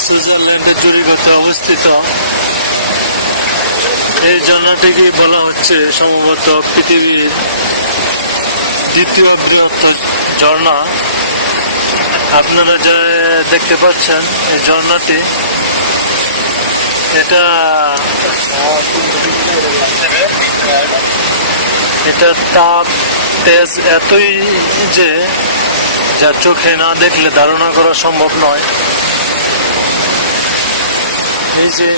সুইজারল্যান্ডের জুরিগতে অবস্থিত। এই ঝর্ণাটিকে বলা হচ্ছে সম্ভবত পৃথিবীর দ্বিতীয় বৃহত্তর ঝর্ণা। আপনারা যে দেখতে পাচ্ছেন এই ঝর্ণাটি, এটা এটা তাপ, তেজ এতই যে, যা চোখে না দেখলে ধারণা করা সম্ভব নয়। এই যে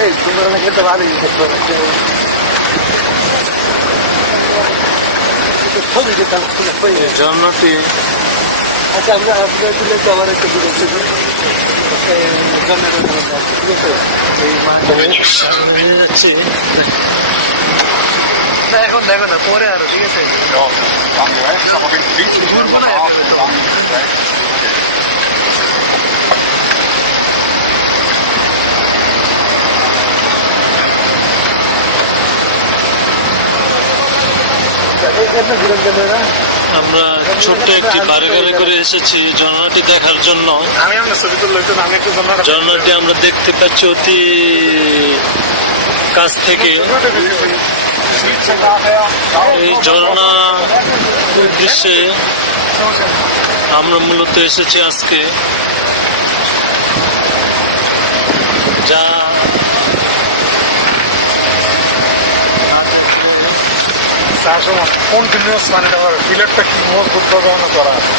এই তোমরা নাকি তো ভালোই এই ঝর্ণাটি আচ্ছা আমরা আপনার তুলে তো আবার একটা দূরে থেকে ঠিক আছে এই মাঠে সামনে যাচ্ছি না এখন দেখো না পরে আরও ঠিক আছে? এইখানে ঘুরেন কেন না আমরা ছোট্ট একটি বারে গাড়ি করে এসেছি ঝর্ণাটি দেখার জন্য। ঝর্ণাটি আমরা দেখতে পাচ্ছি অতি কাছ থেকে। এই ঝর্ণা উদ্দেশ্যে আমরা মূলত এসেছি আজকে। যা কন্টিনিউস মানে ভাবে করা আছে।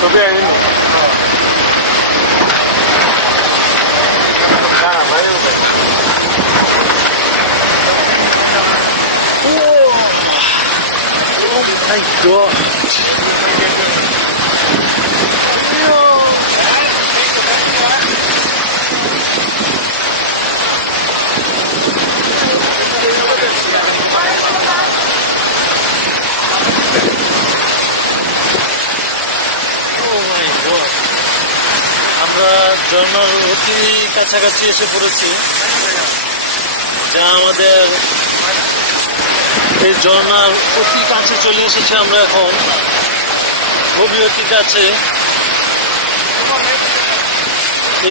Subi ainda. Caramba, velho. Ai, dó. ঝর্ণার অতি কাছাকাছি এসে পড়েছি। যা আমাদের এই ঝর্ণার অতি কাছে চলে এসেছে আমরা এখন। খুবই অতি কাছে।